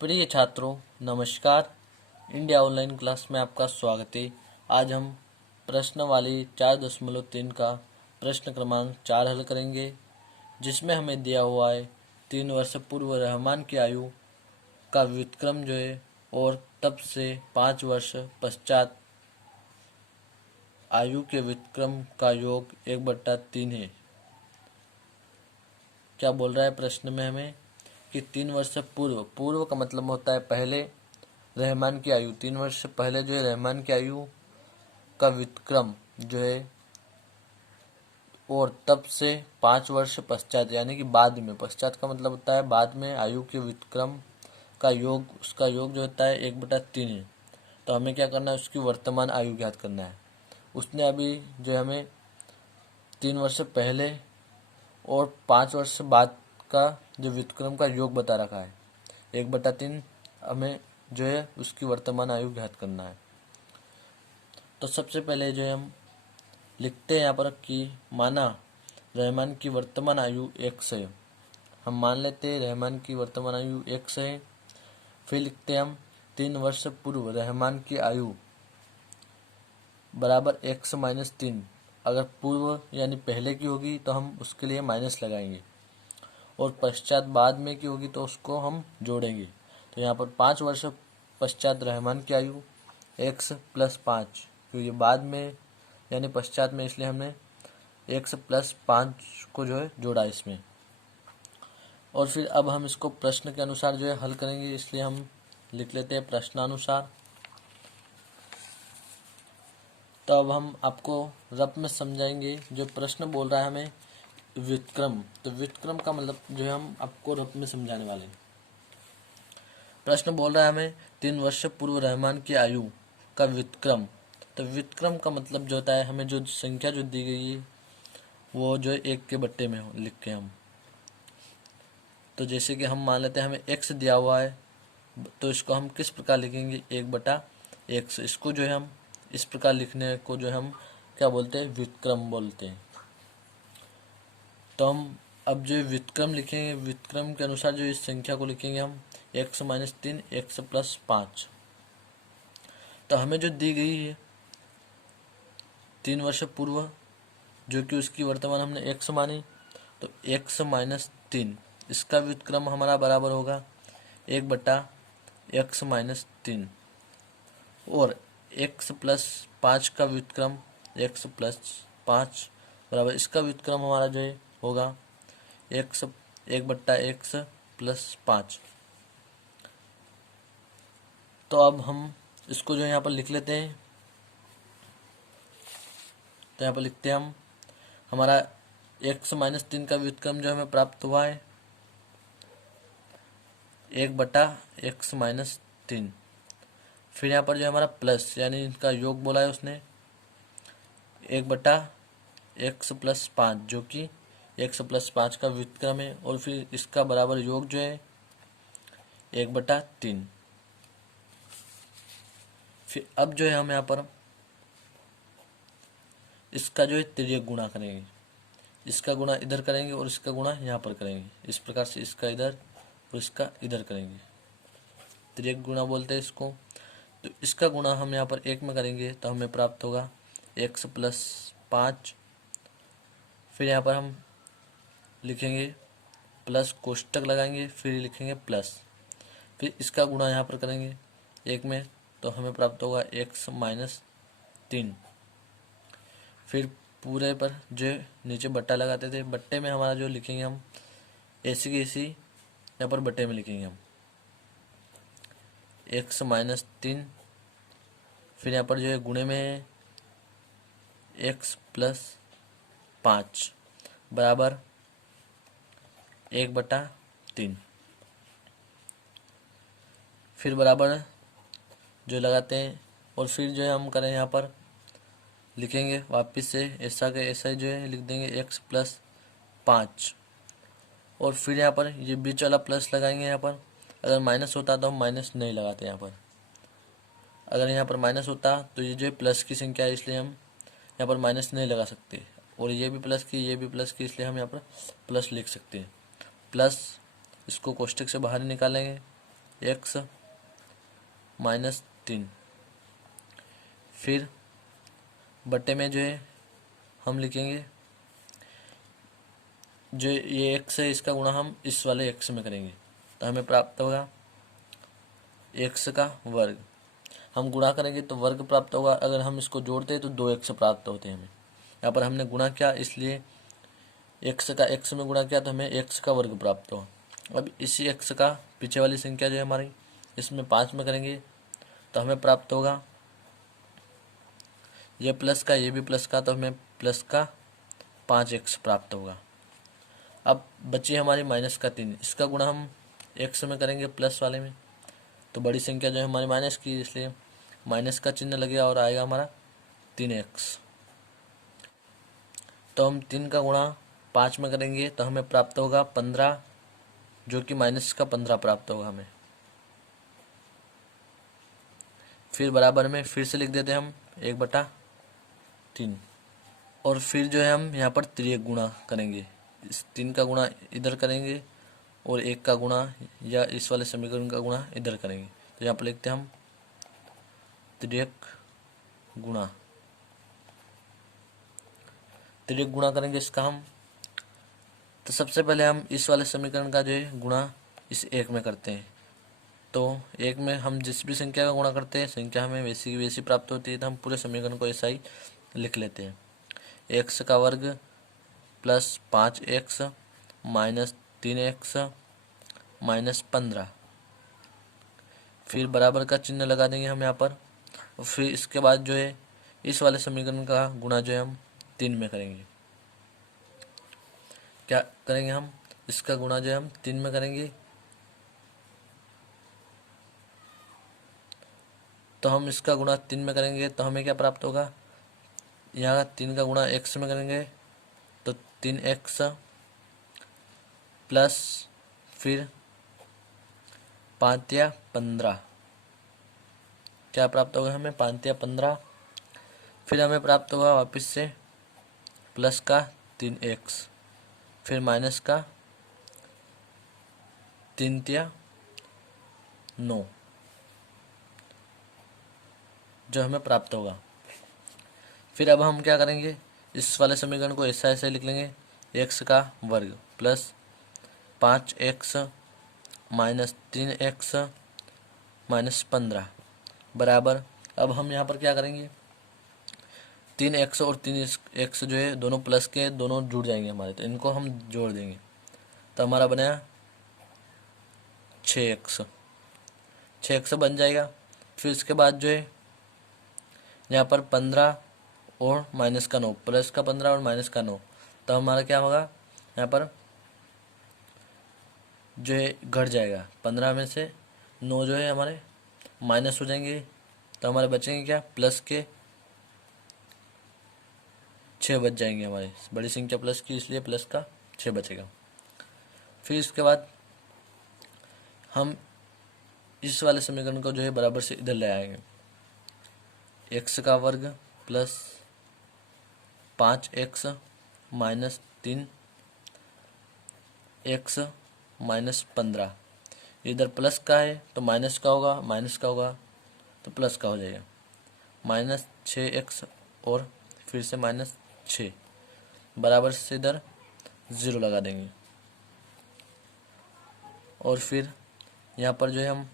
प्रिय छात्रों, नमस्कार। इंडिया ऑनलाइन क्लास में आपका स्वागत है। आज हम प्रश्न वाली 4.3 का प्रश्न क्रमांक 4 हल करेंगे, जिसमें हमें दिया हुआ है 3 वर्ष पूर्व रहमान की आयु का व्युत्क्रम जो है और तब से 5 वर्ष पश्चात आयु के व्युत्क्रम का योग 1/3 है। क्या बोल रहा है प्रश्न में हमें कि 3 वर्ष पूर्व का मतलब होता है पहले रहमान की आयु। 3 वर्ष पहले जो है रहमान की आयु का व्युत्क्रम जो है और तब से 5 वर्ष पश्चात यानी कि बाद में। पश्चात का मतलब होता है बाद में आयु के व्युत्क्रम का योग, उसका योग जो होता है 1/3 है। तो हमें क्या करना है, उसकी वर्तमान आयु ज्ञात करना है। उसने अभी जो हमें 3 वर्ष पहले और 5 वर्ष बाद का जो व्युत्क्रम का योग बता रखा है 1/3, हमें जो है उसकी वर्तमान आयु ज्ञात करना है। तो सबसे पहले जो है हम लिखते हैं यहाँ पर कि माना रहमान की वर्तमान आयु x है। हम मान लेते हैं रहमान की वर्तमान आयु x है। फिर लिखते हैं हम 3 वर्ष पूर्व रहमान की आयु बराबर x-3। अगर पूर्व यानी पहले की होगी तो हम उसके लिए माइनस लगाएंगे और पश्चात बाद में की होगी तो उसको हम जोड़ेंगे। तो यहाँ पर 5 वर्ष पश्चात रहमान की आयु x+5, क्योंकि बाद में यानी पश्चात में, इसलिए हमने x+5 को जो है जोड़ा इसमें। और फिर अब हम इसको प्रश्न के अनुसार जो है हल करेंगे, इसलिए हम लिख लेते हैं प्रश्नानुसार। तो अब हम आपको रफ में समझाएंगे। जो प्रश्न बोल रहा है हमें व्युत्क्रम, तो व्युत्क्रम का मतलब जो है हम आपको रफ में समझाने वाले हैं। प्रश्न बोल रहा है हमें 3 वर्ष पूर्व रहमान की आयु का व्युत्क्रम। तो व्युत्क्रम का मतलब जो होता है, हमें जो संख्या जो दी गई है वो जो है 1 के बट्टे में लिख के हम, तो जैसे कि हम मान लेते हैं हमें x दिया हुआ है, तो इसको हम किस प्रकार लिखेंगे 1/x। इसको जो है हम इस प्रकार लिखने को जो हम क्या बोलते हैं, व्युत्क्रम बोलते हैं। तो हम अब जो व्युत्क्रम लिखेंगे, व्युत्क्रम के अनुसार जो इस संख्या को लिखेंगे हम x-3 x+5। तो हमें जो दी गई है 3 वर्ष पूर्व, जो कि उसकी वर्तमान हमने x मानी, तो x-3 इसका व्युत्क्रम हमारा बराबर होगा 1/x-3 और x+5 का व्युत्क्रम x+5 बराबर इसका व्युत्क्रम हमारा जो है होगा 1/x+5। तो अब हम इसको जो यहाँ पर लिख लेते हैं। तो यहाँ पर लिखते हैं हम हमारा x-3 का व्युत्क्रम जो हमें प्राप्त हुआ है 1/x-3। फिर यहाँ पर जो हमारा प्लस यानी इनका योग बोला है उसने 1/x+5, जो कि x+5 का व्युत्क्रम है, और फिर इसका बराबर योग जो है 1/3। फिर अब जो है हम यहाँ पर इसका जो है तिर्यक गुणा करेंगे। इसका गुणा इधर करेंगे और इसका गुणा यहाँ पर करेंगे। इस प्रकार से इसका इधर और इसका इधर करेंगे, तिर्यक गुणा बोलते हैं इसको। तो इसका गुणा हम यहाँ पर 1 में करेंगे तो हमें प्राप्त होगा x+5। फिर यहाँ पर हम लिखेंगे प्लस, कोष्टक लगाएंगे, फिर लिखेंगे प्लस, फिर इसका गुणा यहाँ पर करेंगे 1 में तो हमें प्राप्त होगा x-3। फिर पूरे पर जो नीचे बट्टा लगाते थे, बट्टे में हमारा जो लिखेंगे हम ऐसी की ऐसी यहाँ पर बट्टे में लिखेंगे हम x-3। फिर यहाँ पर जो है गुणे में है x+5 बराबर 1/3। फिर बराबर जो लगाते हैं और फिर जो है हम करें यहाँ पर लिखेंगे वापस से ऐसा के ऐसा जो है लिख देंगे x+5। और फिर यहाँ पर ये बीच वाला प्लस लगाएंगे। यहाँ पर अगर माइनस होता तो हम माइनस नहीं लगाते। यहाँ पर अगर यहाँ पर माइनस होता तो ये जो है प्लस की संख्या है, इसलिए हम यहाँ पर माइनस नहीं लगा सकते, और ये भी प्लस की ये भी प्लस की, इसलिए हम यहाँ पर प्लस लिख सकते हैं। प्लस इसको कोष्टक से बाहर निकालेंगे एक्स माइनस 3। फिर बटे में जो है हम लिखेंगे जो ये एक्स है इसका गुणा हम इस वाले एक्स में करेंगे, तो हमें प्राप्त होगा एक्स का वर्ग। हम गुणा करेंगे तो वर्ग प्राप्त होगा, अगर हम इसको जोड़ते हैं तो 2x प्राप्त होते हैं हमें। यहाँ पर हमने गुणा किया इसलिए x का x में गुणा किया तो हमें x का वर्ग प्राप्त हुआ। अब इसी x का पीछे वाली संख्या जो है हमारी इसमें 5 में करेंगे तो हमें प्राप्त होगा ये प्लस का ये भी प्लस का, तो हमें प्लस का 5x प्राप्त होगा। अब बची हमारी माइनस का 3, इसका गुणा हम x में करेंगे प्लस वाले में, तो बड़ी संख्या जो है हमारी माइनस की, इसलिए माइनस का चिन्ह लगेगा और आएगा हमारा 3x। तो हम 3 का गुणा 5 में करेंगे तो हमें प्राप्त होगा 15, जो कि माइनस का 15 प्राप्त होगा हमें। फिर बराबर में फिर से लिख देते हैं हम 1/3, और फिर जो है हम यहाँ पर 3 गुणा करेंगे। इस 3 का गुणा इधर करेंगे और 1 का गुणा या इस वाले समीकरण का गुणा इधर करेंगे, तो यहाँ पर लिखते हैं हम 3 गुणा करेंगे इसका हम। तो सबसे पहले हम इस वाले समीकरण का जो है गुणा इस 1 में करते हैं, तो 1 में हम जिस भी संख्या का गुणा करते हैं संख्या हमें वैसी की वैसी प्राप्त होती है, तो हम पूरे समीकरण को ऐसा ही लिख लेते हैं। x का वर्ग plus 5x minus 3x minus 15। फिर बराबर का चिन्ह लगा देंगे हम यहाँ पर, और फिर इसके बाद जो है इस वाले समीकरण का गुणा जो है हम 3 में करेंगे। क्या करेंगे हम, इसका गुणा जो है हम 3 में करेंगे, तो हम इसका गुणा 3 में करेंगे तो हमें क्या प्राप्त होगा, यहाँ 3 का गुणा x में करेंगे तो 3x प्लस फिर 5 या 15, क्या प्राप्त होगा हमें 5 या 15। फिर हमें प्राप्त होगा वापस से प्लस का 3x, फिर माइनस का 3 या 9 जो हमें प्राप्त होगा। फिर अब हम क्या करेंगे, इस वाले समीकरण को ऐसा ऐसे लिख लेंगे, x का वर्ग plus 5x minus 3x minus 15 बराबर। अब हम यहाँ पर क्या करेंगे, 3x और 3x जो है दोनों प्लस के दोनों जुड़ जाएंगे हमारे, तो इनको हम जोड़ देंगे तो हमारा बनाया 6x बन जाएगा। फिर इसके बाद जो है यहाँ पर 15 और माइनस का 9, प्लस का 15 और माइनस का 9, तो हमारा क्या होगा यहाँ पर जो है घट जाएगा, 15 में से 9 जो है हमारे माइनस हो जाएंगे, तो हमारे बचेंगे क्या, प्लस के 6 बच जाएंगे हमारे, बड़ी संख्या प्लस की इसलिए प्लस का 6 बचेगा। फिर इसके बाद हम इस वाले समीकरण को जो है बराबर से इधर ले आएंगे, x का वर्ग plus 5x minus 3x minus 15, इधर प्लस का है तो माइनस का होगा, माइनस का होगा तो प्लस का हो जाएगा, माइनस 6x और फिर से माइनस 6 बराबर से इधर 0 लगा देंगे। और फिर यहाँ पर जो है हम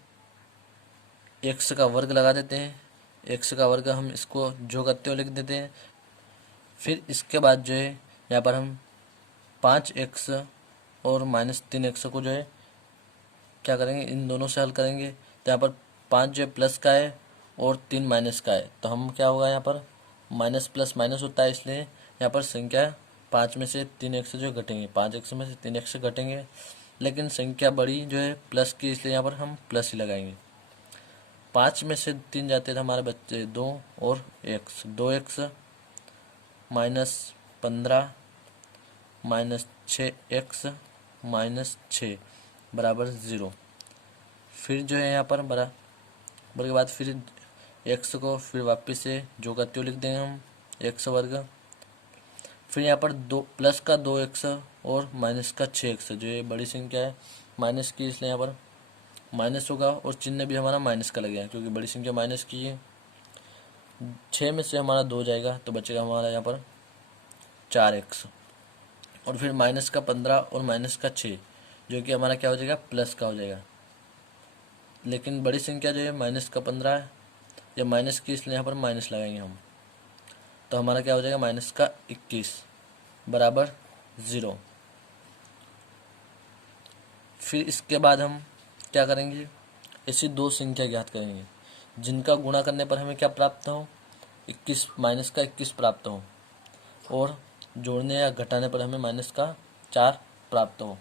x का वर्ग लगा देते हैं, x का वर्ग हम इसको जो करते हुए लिख देते हैं। फिर इसके बाद जो है यहाँ पर हम 5x और माइनस 3x को जो है क्या करेंगे, इन दोनों से हल करेंगे, तो यहाँ पर 5 जो है प्लस का है और 3 माइनस का है, तो हम क्या होगा यहाँ पर माइनस प्लस माइनस होता है, इसलिए यहाँ पर संख्या 5 में से 3x जो घटेंगे, 5x में से 3x घटेंगे, लेकिन संख्या बड़ी जो है प्लस की, इसलिए यहाँ पर हम प्लस ही लगाएंगे। 5 में से 3 जाते तो हमारे बच्चे 2 और x, 2x minus 15 minus 6x minus 6 बराबर 0। फिर जो है यहाँ पर बराबर के बाद फिर x को फिर वापस से जो करते हुए लिख देंगे हम x वर्ग, फिर यहाँ पर 2 प्लस का 2x और माइनस का 6x, जो ये बड़ी संख्या है माइनस की, इसलिए यहाँ पर माइनस होगा और चिन्ह भी हमारा माइनस का लगेगा क्योंकि बड़ी संख्या माइनस की है। 6 में से हमारा 2 जाएगा तो बचेगा हमारा यहाँ पर 4x, और फिर माइनस का 15 और माइनस का 6 जो कि हमारा क्या हो जाएगा, प्लस का हो जाएगा। लेकिन बड़ी संख्या जो है माइनस का 15 है, या माइनस की, इसलिए यहाँ पर माइनस लगाएंगे हम, तो हमारा क्या हो जाएगा, माइनस का 21 बराबर 0। फिर इसके बाद हम क्या करेंगे, ऐसी दो संख्या ज्ञात करेंगे जिनका गुणा करने पर हमें क्या प्राप्त हो, 21 माइनस का 21 प्राप्त हो, और जोड़ने या घटाने पर हमें माइनस का 4 प्राप्त हो।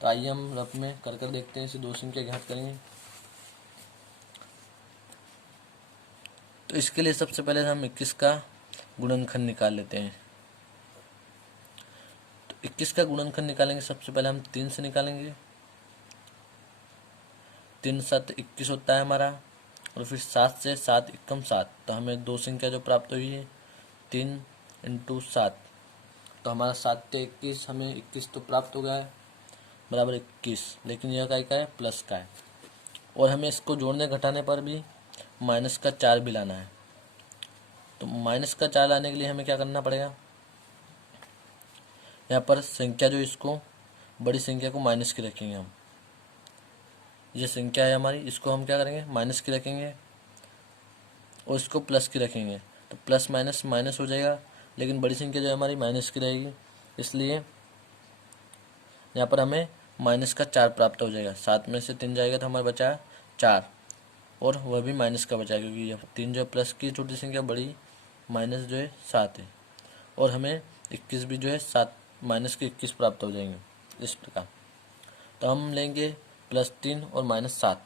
तो आइए हम रफ में कर देखते हैं, ऐसी दो संख्या ज्ञात करेंगे। तो इसके लिए सबसे पहले हम 21 का गुणनखंड निकाल लेते हैं। तो 21 का गुणनखंड निकालेंगे, सबसे पहले हम 3 से निकालेंगे। 3 7 21 होता है हमारा, और फिर 7 से 7 एकम 7, तो हमें दो संख्या जो प्राप्त हुई है 3 × 7, तो हमारा 7 से 21, हमें 21 तो प्राप्त हो गया है बराबर 21, लेकिन यह का है, प्लस का है, और हमें इसको जोड़ने घटाने पर भी माइनस का 4 भी लाना है। तो माइनस का 4 लाने के लिए हमें क्या करना पड़ेगा, यहाँ पर संख्या जो इसको बड़ी संख्या को माइनस की रखेंगे हम, ये संख्या है हमारी, इसको हम क्या करेंगे, माइनस की रखेंगे, और इसको प्लस की रखेंगे, तो प्लस माइनस माइनस हो जाएगा, लेकिन बड़ी संख्या जो है हमारी माइनस की रहेगी, इसलिए यहाँ पर हमें माइनस का 4 प्राप्त हो जाएगा। 7 में से 3 जाएगा तो हमारा बचा 4, और वह भी माइनस का बचा, क्योंकि यह 3 जो प्लस की छोटी संख्या, बड़ी माइनस जो है 7 है, और हमें 21 भी जो है 7 माइनस के 21 प्राप्त हो जाएंगे इस प्रकार। तो हम लेंगे +3 और -7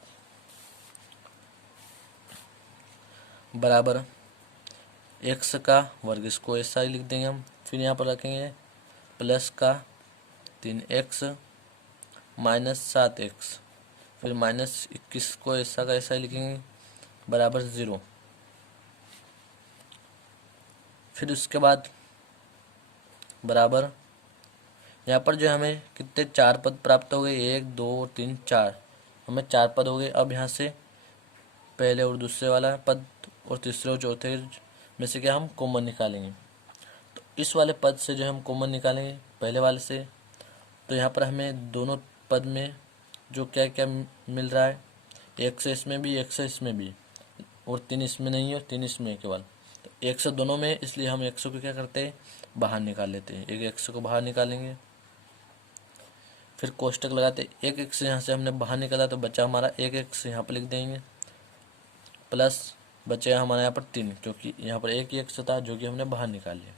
बराबर x का वर्ग, इसको ऐसा ही लिख देंगे हम। फिर यहाँ पर रखेंगे प्लस का 3x -7x, फिर -21 को ऐसा का ऐसा ही लिखेंगे बराबर 0। फिर उसके बाद बराबर यहाँ पर जो हमें कितने 4 पद प्राप्त हो गए, 1 2 3 4, हमें 4 पद हो गए। अब यहाँ से पहले और दूसरे वाला पद और तीसरे और चौथे में से क्या हम कॉमन निकालेंगे। तो इस वाले पद से जो हम कॉमन निकालेंगे पहले वाले से, तो यहाँ पर हमें दोनों पद में जो क्या क्या मिल रहा है, 1 से इसमें भी, 1 से इसमें भी, और 3 इसमें नहीं है, 3 इसमें है केवल, तो 1 से दोनों में, इसलिए हम 100 को क्या करते हैं, बाहर निकाल लेते हैं। एक 100 को बाहर निकालेंगे, फिर कोष्टक लगाते, एक 1 से यहाँ से हमने बाहर निकाला तो बचा हमारा 1 1 यहाँ पर लिख देंगे, प्लस बचेगा हमारा यहाँ पर 3, क्योंकि यहाँ पर एक 1 था जो कि हमने बाहर निकाल लिया।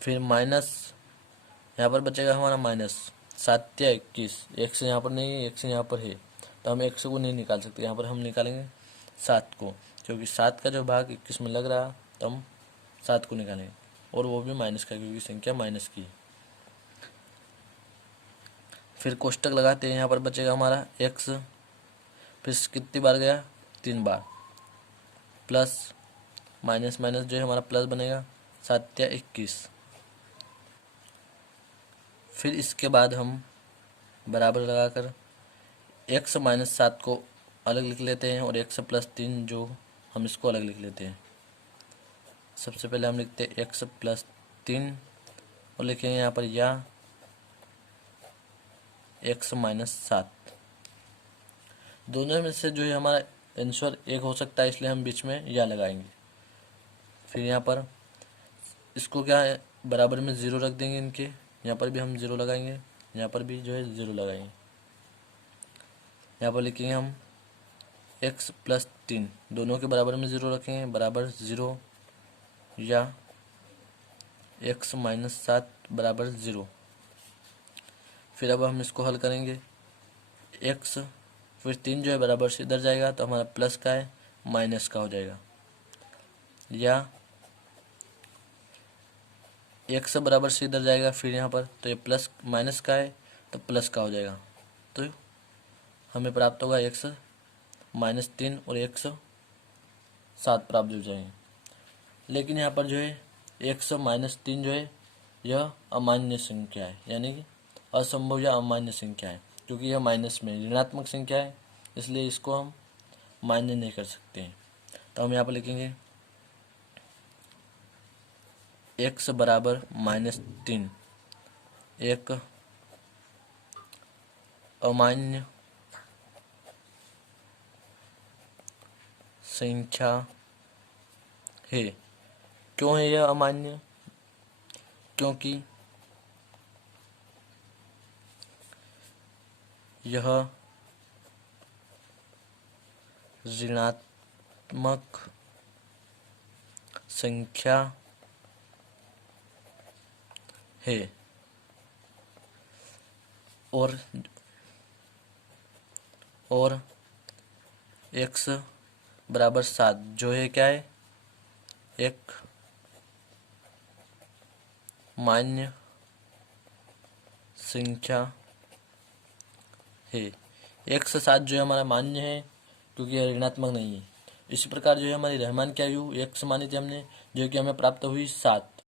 फिर माइनस यहाँ पर बचेगा हमारा -7 या 21, 1 से यहाँ पर नहीं है, 1 से यहाँ पर है, तो हम 100 को नहीं निकाल सकते, यहाँ पर हम निकालेंगे 7 को, क्योंकि 7 का जो भाग 21 में लग रहा, तो हम 7 को निकालेंगे, और वो भी माइनस का, क्योंकि संख्या माइनस की। फिर कोष्टक लगाते हैं, यहाँ पर बचेगा हमारा x, फिर कितनी बार गया, 3 बार, प्लस माइनस माइनस जो है हमारा प्लस बनेगा, 7 या 21। फिर इसके बाद हम बराबर लगाकर x -7 को अलग लिख लेते हैं, और x + 3 जो हम इसको अलग लिख लेते हैं। सबसे पहले हम लिखते हैं x + 3 और लिखेंगे यहाँ पर या x -7। दोनों में से जो है हमारा आंसर एक हो सकता है, इसलिए हम बीच में या लगाएंगे। फिर यहाँ पर इसको क्या है, बराबर में 0 रख देंगे इनके, यहाँ पर भी हम 0 लगाएंगे, यहाँ पर भी जो है 0 लगाएंगे। यहाँ पर लिखेंगे हम x + 3, दोनों के बराबर में 0 रखेंगे, बराबर 0 या x -7 बराबर 0। फिर अब हम इसको हल करेंगे, x फिर 3 जो है बराबर से इधर जाएगा, तो हमारा प्लस का है, माइनस का हो जाएगा, या x बराबर से इधर जाएगा, फिर यहाँ पर तो ये प्लस माइनस का है तो प्लस का हो जाएगा, तो हमें प्राप्त होगा x -3 और x 7 प्राप्त हो जाएंगे। लेकिन यहाँ पर जो है x -3 जो है यह अमान्य संख्या है, यानी कि असंभव या अमान्य संख्या है, क्योंकि यह माइनस में ऋणात्मक संख्या है, इसलिए इसको हम मान्य नहीं कर सकते हैं। तो हम यहाँ पर लिखेंगे x बराबर -3 एक अमान्य संख्या है। क्यों है यह अमान्य? क्योंकि यह ऋणात्मक संख्या है और x बराबर 7 जो है क्या है, एक मान्य संख्या है। 107 जो है हमारा मान्य है क्योंकि यह ऋणात्मक नहीं है। इसी प्रकार जो है हमारी रहमान की आयु x मानी थी हमने, जो कि हमें प्राप्त हुई 7,